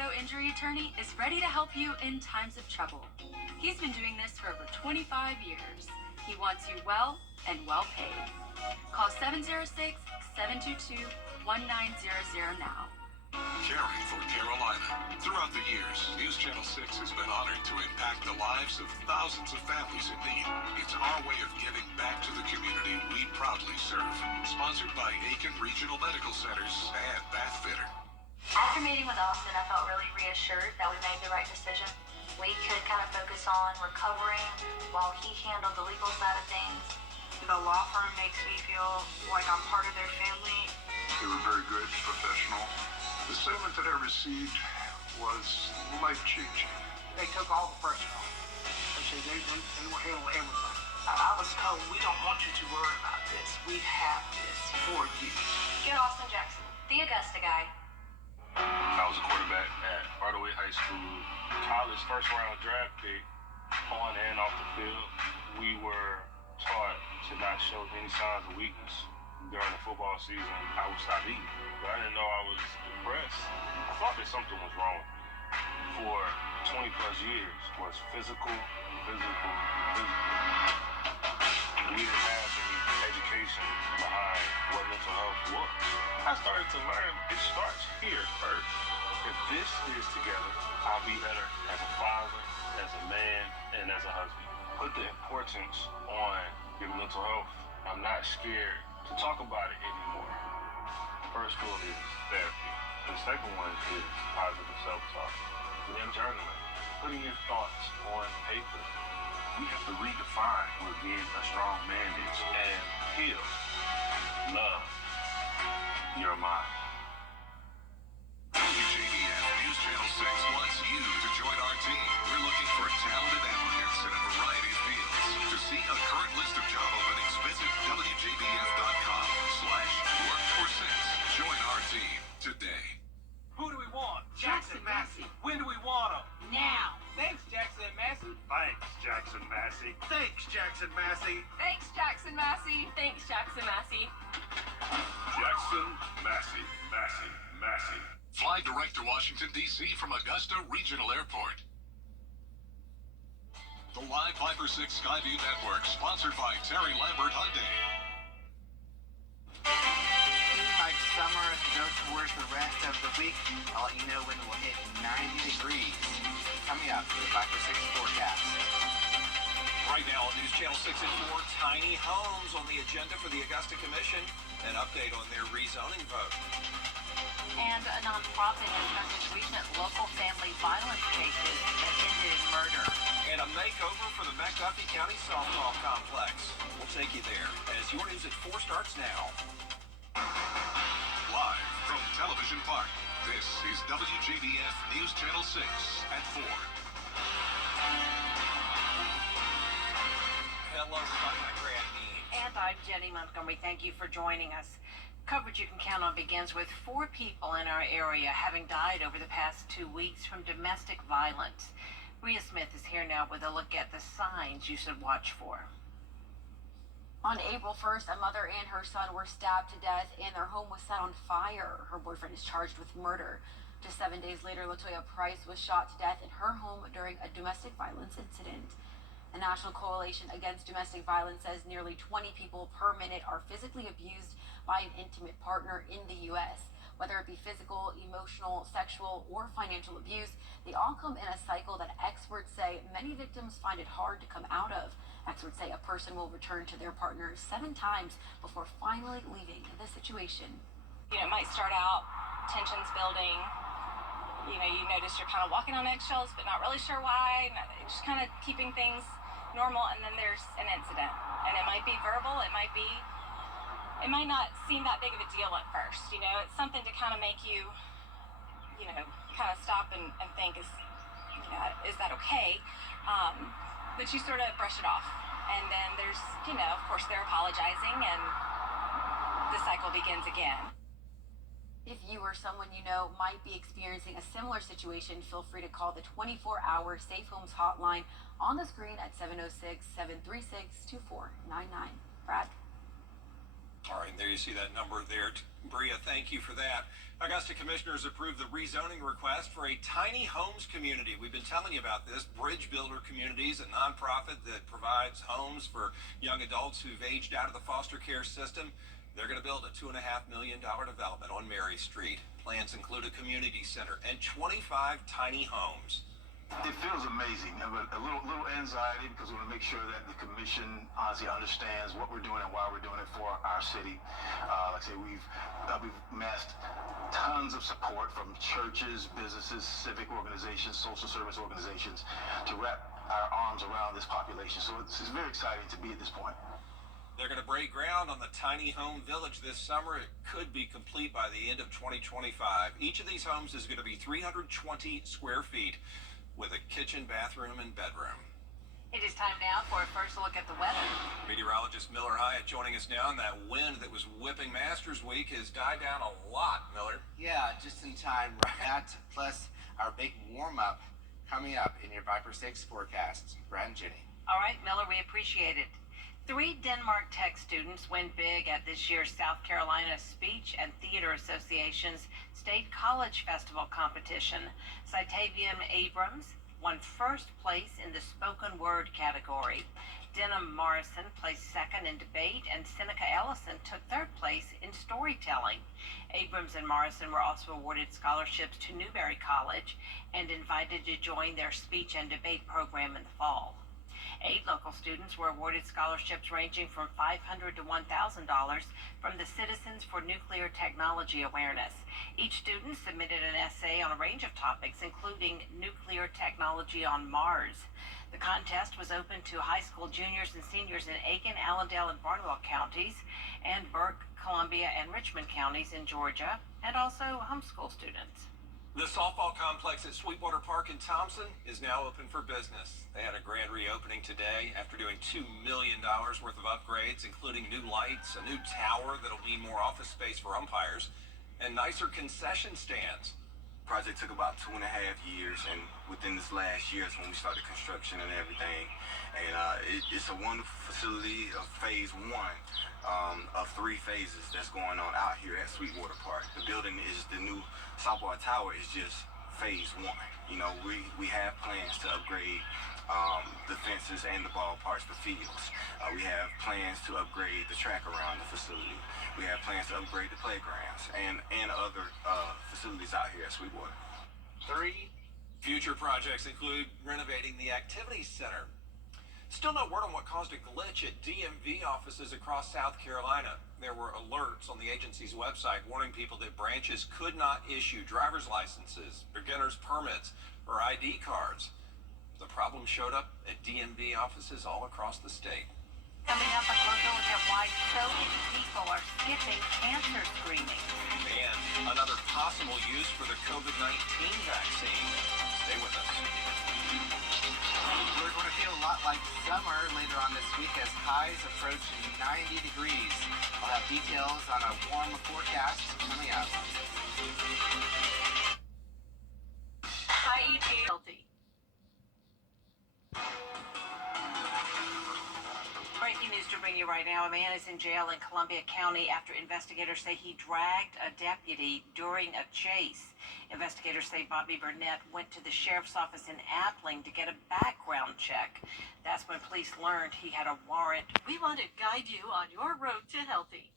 auto injury attorney is ready to help you in times of trouble. He's been doing this for over 25 years. He wants you well and well paid. Call 706-722-1900 now. Caring for Carolina. Throughout the years, News Channel 6 has been honored to impact the lives of thousands of families in need. It's our way of giving back to the community we proudly serve. Sponsored by Aiken Regional Medical Centers and Bath Fitter. After meeting with Austin, I felt really reassured that we made the right decision. We could kind of focus on recovering while he handled the legal side of things. The law firm makes me feel like I'm part of their family. They were very good, professional. The settlement that I received was life-changing. They took all the pressure off. They will handle everything. I was told, we don't want you to worry about this. We have this for you. Get Austin Jackson, the Augusta guy. I was a quarterback at Hardaway High School, college first-round draft pick, on and off the field. We were taught to not show any signs of weakness. During the football season, I would stop eating, but I didn't know I was depressed. I thought that something was wrong with me. For 20 plus years was physical. We didn't have any education behind what mental health was. I started to learn it starts here first. If this is together, I'll be better as a father, as a man, and as a husband. Put the importance on your mental health. I'm not scared to talk about it anymore. First one is therapy. The second one is positive self-talk. And journaling. Putting your thoughts on paper. We have to redefine what being a strong man is and heal. Love your mind. WJBF News Channel 6 wants you to join our team. We're looking for talented applicants in a variety of fields. To see a current list of job openings, visit WJBF.com/work-for-6. Join our team today. Who do we want? Jackson Massey. When do we want him? Now. Thanks, Jackson Massey. Thanks, Jackson Massey. Thanks, Jackson Massey. Thanks, Jackson Massey. Thanks, Jackson Massey. Jackson Massey. Massey. Fly direct to Washington, D.C. from Augusta Regional Airport. The Live 5 or 6 Skyview Network, sponsored by Terry Lambert Hyundai. Like summer as we go towards the rest of the week, I'll let you know when it will hit 90 degrees. Coming up, the 5 or 6 forecast. Right now on News Channel 6 at 4, tiny homes on the agenda for the Augusta Commission. An update on their rezoning vote. And a nonprofit discusses recent local family violence cases that ended in murder. And a makeover for the McDuffie County Softball Complex. We'll take you there as your News at 4 starts now. Live from Television Park, this is WJBF News Channel 6 at 4. Hello, everybody. I'm Grant Means. And I'm Jenny Montgomery. Thank you for joining us. Coverage you can count on begins with 4 people in our area having died over the past 2 weeks from domestic violence. Rhea Smith is here now with a look at the signs you should watch for. On April 1st, a mother and her son were stabbed to death and their home was set on fire. Her boyfriend is charged with murder. Just 7 days later, Latoya Price was shot to death in her home during a domestic violence incident. The National Coalition Against Domestic Violence says nearly 20 people per minute are physically abused by an intimate partner in the U.S. Whether it be physical, emotional, sexual, or financial abuse, they all come in a cycle that experts say many victims find it hard to come out of. Experts say a person will return to their partner 7 times before finally leaving the situation. It might start out, tensions building. You notice you're kind of walking on eggshells, but not really sure why. Just kind of keeping things normal, and then there's an incident. And it might be verbal, it might not seem that big of a deal at first. It's something to kind of make you, kind of stop and think, is that okay? But you sort of brush it off. And then there's, of course they're apologizing and the cycle begins again. If you or someone you know might be experiencing a similar situation, feel free to call the 24-hour Safe Homes hotline on the screen at 706-736-2499. Brad? All right, and there you see that number there. Bria, thank you for that. Augusta commissioners approved the rezoning request for a tiny homes community. We've been telling you about this. Bridge Builder Communities, a nonprofit that provides homes for young adults who've aged out of the foster care system. They're going to build a $2.5 million development on Mary Street. Plans include a community center and 25 tiny homes. It feels amazing, but a little anxiety because we want to make sure that the commission honestly understands what we're doing and why we're doing it for our city. Like I say, we've amassed tons of support from churches, businesses, civic organizations, social service organizations to wrap our arms around this population. So it's very exciting to be at this point. They're going to break ground on the tiny home village this summer. It could be complete by the end of 2025. Each of these homes is going to be 320 square feet with a kitchen, bathroom, and bedroom. It is time now for a first look at the weather. Meteorologist Miller Hyatt joining us now, and that wind that was whipping Masters Week has died down a lot, Miller. Yeah, just in time, right? Plus our big warm-up coming up in your Viper 6 forecast. Brad and Jenny. All right, Miller, we appreciate it. 3 Denmark Tech students win big at this year's South Carolina Speech and Theater Association's State College Festival competition. Citavium Abrams won first place in the spoken word category. Denham Morrison placed second in debate, and Seneca Ellison took third place in storytelling. Abrams and Morrison were also awarded scholarships to Newberry College and invited to join their speech and debate program in the fall. 8 local students were awarded scholarships ranging from $500 to $1,000 from the Citizens for Nuclear Technology Awareness. Each student submitted an essay on a range of topics, including nuclear technology on Mars. The contest was open to high school juniors and seniors in Aiken, Allendale, and Barnwell counties, and Burke, Columbia, and Richmond counties in Georgia, and also homeschool students. The softball complex at Sweetwater Park in Thompson is now open for business. They had a grand reopening today after doing $2 million worth of upgrades, including new lights, a new tower that'll mean more office space for umpires, and nicer concession stands. Project took about 2.5 years, and within this last year is when we started construction and everything. And it's a wonderful facility of phase 1 of 3 phases that's going on out here at Sweetwater Park. The building is the new softball tower is just phase 1. You know, we have plans to upgrade the fences and the ballparks, the fields. We have plans to upgrade the track around the facility. We have plans to upgrade the playgrounds and other facilities out here at Sweetwater. 3 future projects include renovating the activities center. Still no word on what caused a glitch at DMV offices across South Carolina. There were alerts on the agency's website warning people that branches could not issue driver's licenses, beginner's permits, or ID cards. The problem showed up at DMV offices all across the state. Coming up, a closer look at why so many people are skipping cancer screening. And another possible use for the COVID-19 vaccine. Stay with us. We're going to feel a lot like summer later on this week as highs approach 90 degrees. I'll have details on a warm forecast coming up. Hi, ET. Healthy. Breaking news to bring you right now. A man is in jail in Columbia County after investigators say he dragged a deputy during a chase. Investigators say Bobby Burnett went to the sheriff's office in Appling to get a background check. That's when police learned he had a warrant. We want to guide you on your road to healthy.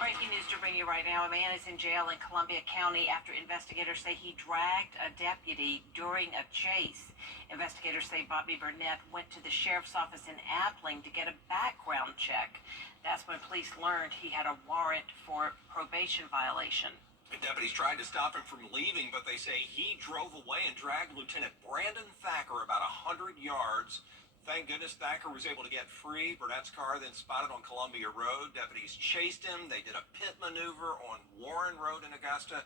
Breaking news to bring you right now. A man is in jail in Columbia County after investigators say he dragged a deputy during a chase. Investigators say Bobby Burnett went to the sheriff's office in Appling to get a background check. That's when police learned he had a warrant for probation violation. The deputies tried to stop him from leaving, but they say he drove away and dragged Lieutenant Brandon Thacker about 100 yards. Thank goodness Thacker was able to get free. Burnett's car then spotted on Columbia Road. Deputies chased him. They did a pit maneuver on Warren Road in Augusta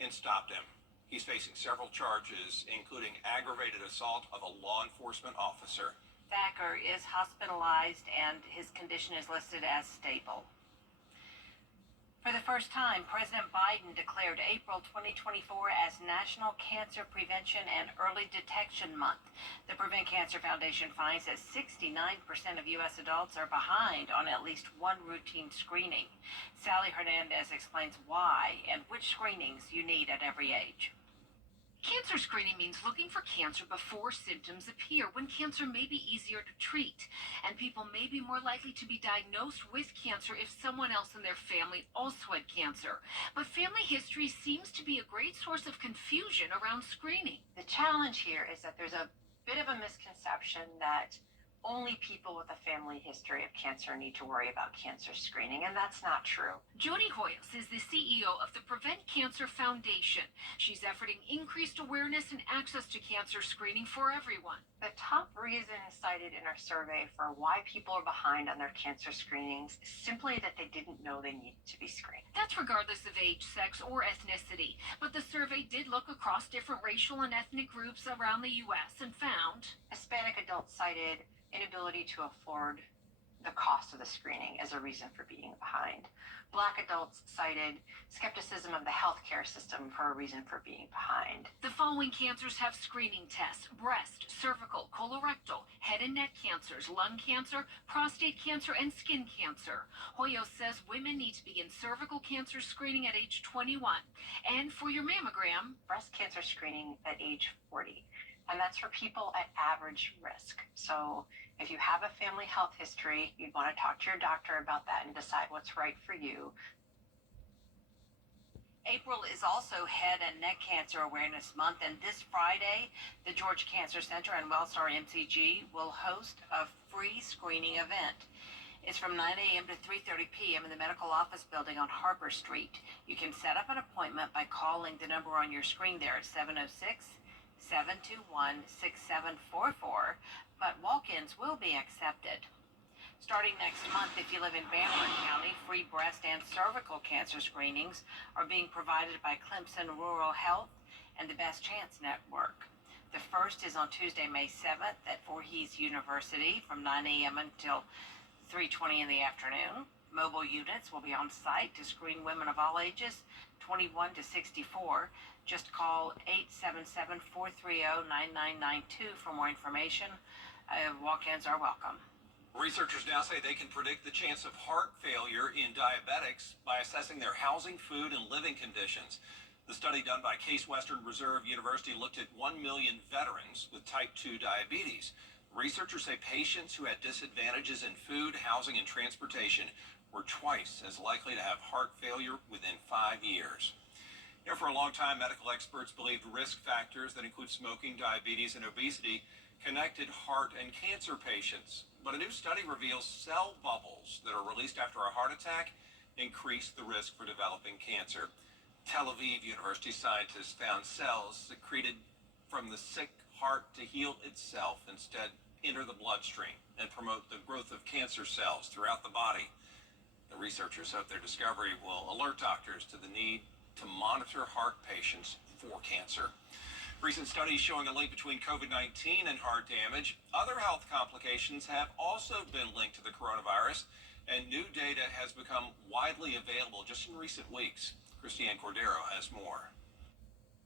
and stopped him. He's facing several charges, including aggravated assault of a law enforcement officer. Thacker is hospitalized and his condition is listed as stable. For the first time, President Biden declared April 2024 as National Cancer Prevention and Early Detection Month. The Prevent Cancer Foundation finds that 69% of U.S. adults are behind on at least one routine screening. Sally Hernandez explains why and which screenings you need at every age. Cancer screening means looking for cancer before symptoms appear, when cancer may be easier to treat, and people may be more likely to be diagnosed with cancer if someone else in their family also had cancer. But family history seems to be a great source of confusion around screening. The challenge here is that there's a bit of a misconception that only people with a family history of cancer need to worry about cancer screening, and that's not true. Jody Hoyos is the CEO of the Prevent Cancer Foundation. She's efforting increased awareness and access to cancer screening for everyone. The top reason cited in our survey for why people are behind on their cancer screenings is simply that they didn't know they needed to be screened. That's regardless of age, sex, or ethnicity. But the survey did look across different racial and ethnic groups around the U.S. and found Hispanic adults cited inability to afford the cost of the screening as a reason for being behind. Black adults cited skepticism of the healthcare system for a reason for being behind. The following cancers have screening tests: breast, cervical, colorectal, head and neck cancers, lung cancer, prostate cancer, and skin cancer. Hoyos says women need to begin cervical cancer screening at age 21. And for your mammogram, breast cancer screening at age 40. And that's for people at average risk. So if you have a family health history, you'd want to talk to your doctor about that and decide what's right for you. April is also Head and Neck Cancer Awareness Month, and this Friday, the Georgia Cancer Center and Wellstar MCG will host a free screening event. It's from 9 a.m. to 3:30 p.m. in the medical office building on Harper Street. You can set up an appointment by calling the number on your screen there at 706-721-6744, but walk-ins will be accepted. Starting next month, if you live in Van Wert County, free breast and cervical cancer screenings are being provided by Clemson Rural Health and the Best Chance Network. The first is on Tuesday, May 7th at Voorhees University from 9 a.m. until 3:20 in the afternoon. Mobile units will be on site to screen women of all ages, 21 to 64. Just call 877-430-9992 for more information. Walk-ins are welcome. Researchers now say they can predict the chance of heart failure in diabetics by assessing their housing, food, and living conditions. The study done by Case Western Reserve University looked at 1 million veterans with type 2 diabetes. Researchers say patients who had disadvantages in food, housing, and transportation were twice as likely to have heart failure within 5 years. You know, for a long time, medical experts believed risk factors that include smoking, diabetes, and obesity connected heart and cancer patients. But a new study reveals cell bubbles that are released after a heart attack increase the risk for developing cancer. Tel Aviv University scientists found cells secreted from the sick heart to heal itself, instead enter the bloodstream and promote the growth of cancer cells throughout the body. The researchers hope their discovery will alert doctors to the need to monitor heart patients for cancer. Recent studies showing a link between COVID-19 and heart damage. Other health complications have also been linked to the coronavirus, and new data has become widely available just in recent weeks. Christiane Cordero has more.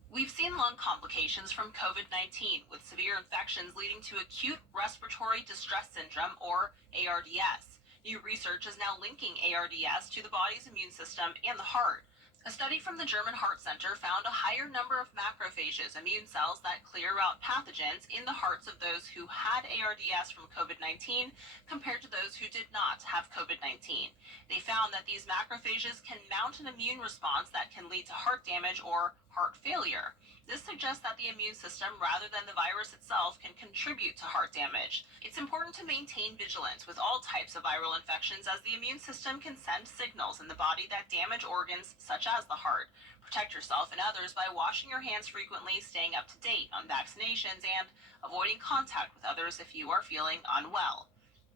We've seen lung complications from COVID-19, with severe infections leading to acute respiratory distress syndrome, or ARDS. New research is now linking ARDS to the body's immune system and the heart. A study from the German Heart Center found a higher number of macrophages, immune cells that clear out pathogens, in the hearts of those who had ARDS from COVID-19 compared to those who did not have COVID-19. They found that these macrophages can mount an immune response that can lead to heart damage or heart failure. This suggests that the immune system, rather than the virus itself, can contribute to heart damage. It's important to maintain vigilance with all types of viral infections, as the immune system can send signals in the body that damage organs such as the heart. Protect yourself and others by washing your hands frequently, staying up to date on vaccinations, and avoiding contact with others if you are feeling unwell.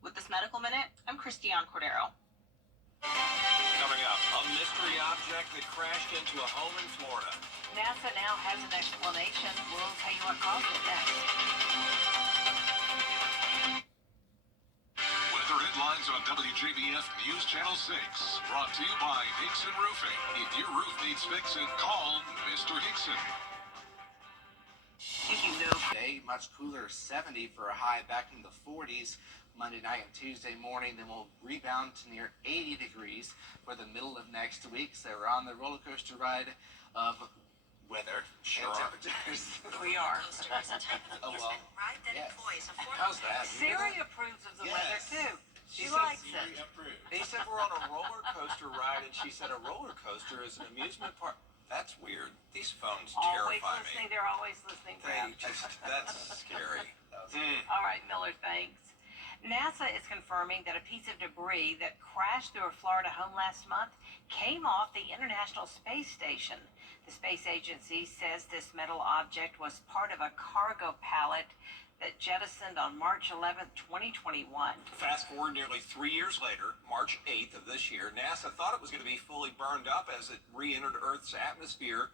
With this Medical Minute, I'm Christiane Cordero. Coming up, a mystery object that crashed into a home in Florida. NASA now has an explanation. We'll tell you what caused it next. Weather headlines begins on WJBF News Channel 6. Brought to you by Hickson Roofing. If your roof needs fixing, call Mr. Hickson. Today, much cooler, 70 for a high back in the 40s Monday night and Tuesday morning. Then we'll rebound to near 80 degrees for the middle of next week. So we're on the roller coaster ride of weather and temperatures. We are. Oh, well, yes. How's that? Siri approves of the weather too. She said likes Siri it. He said we're on a roller coaster ride, and she said a roller coaster is an amusement park. That's weird. These phones Always terrify listening. me. They're always listening. That's scary. All right, Miller, thanks. NASA is confirming that a piece of debris that crashed through a Florida home last month came off the International Space Station. The space agency says this metal object was part of a cargo pallet that jettisoned on March 11th, 2021. Fast forward nearly 3 years later, March 8th of this year, NASA thought it was going to be fully burned up as it re-entered Earth's atmosphere,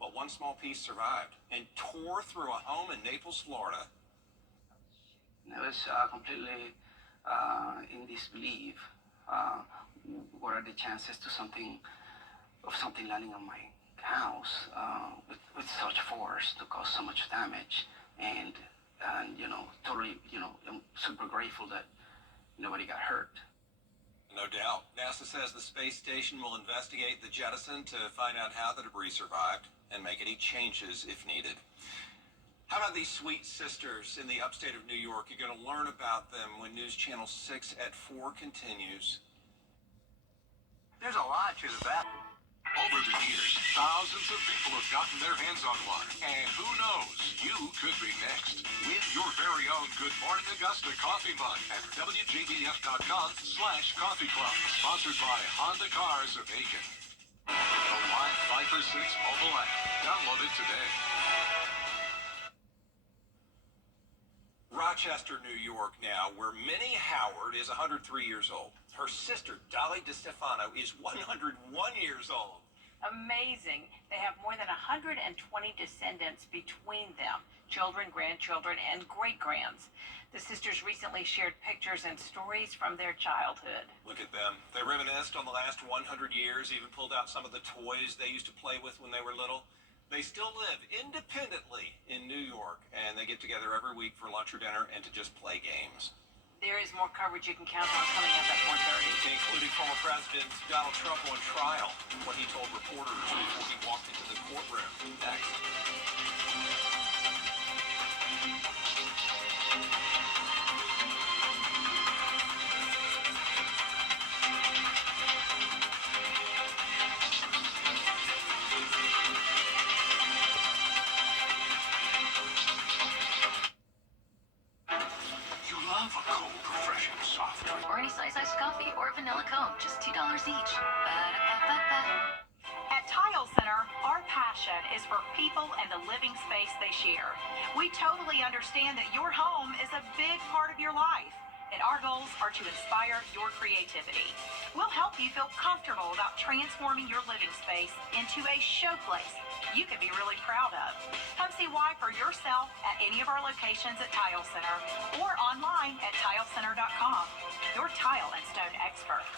but one small piece survived and tore through a home in Naples, Florida. I was completely in disbelief. What are the chances of something landing on my house with such force to cause so much damage? And totally, I'm super grateful that nobody got hurt. No doubt. NASA says the space station will investigate the jettison to find out how the debris survived and make any changes if needed. How about these sweet sisters in the upstate of New York? You're going to learn about them when News Channel 6 at 4 continues. There's a lot to the battle. Over the years, thousands of people have gotten their hands on one. And who knows, you could be next. Win your very own Good Morning Augusta coffee mug at WJBF.com/coffee club. Sponsored by Honda Cars of Aiken. The Live Viper 6 mobile app. Download it today. Rochester, New York now, where Minnie Howard is 103 years old. Her sister, Dolly DeStefano, is 101 years old. Amazing. They have more than 120 descendants between them, children, grandchildren, and great-grands. The sisters recently shared pictures and stories from their childhood. Look at them. They reminisced on the last 100 years, even pulled out some of the toys they used to play with when they were little. They still live independently in New York, and they get together every week for lunch or dinner and to just play games. There is more coverage you can count on coming up at 4:30. Including former President Donald Trump on trial, what he told reporters before he walked into the courtroom. Next. Or any size iced coffee or vanilla cone, just $2 each. Ba-da-ba-ba-ba. At Tile Center, our passion is for people and the living space they share. We totally understand that your home is a big part of your life, and our goals are to inspire your creativity. We'll help you feel comfortable about transforming your living space into a showplace you can be really proud of. Come see why for yourself at any of our locations at Tile Center or online at tilecenter.com. Your tile and stone experts.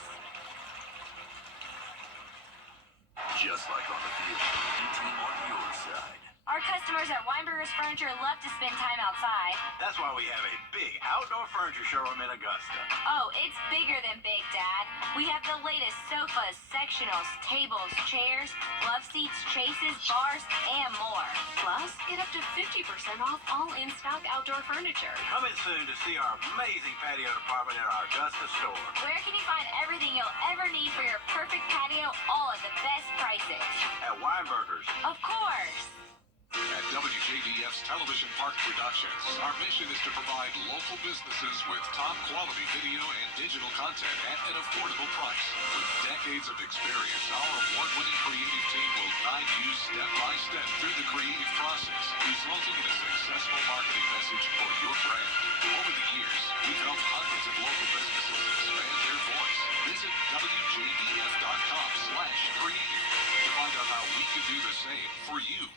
Just like on the field, the team on your side. Our customers at Weinberger's Furniture love to spend time outside. That's why we have a big outdoor furniture showroom in Augusta. Oh, it's bigger than big, Dad. We have the latest sofas, sectionals, tables, chairs, love seats, chases, bars, and more. Plus, get up to 50% off all in-stock outdoor furniture. Come in soon to see our amazing patio department in our Augusta store. Where can you find everything you'll ever need for your perfect patio, all at the best prices? At Weinberger's. Of course. At WJBF's Television Park Productions, our mission is to provide local businesses with top quality video and digital content at an affordable price. With decades of experience, our award-winning creative team will guide you step by step through the creative process, resulting in a successful marketing message for your brand. Over the years, we've helped hundreds of local businesses expand their voice. Visit WJBF.com/creative to find out how we can do the same for you.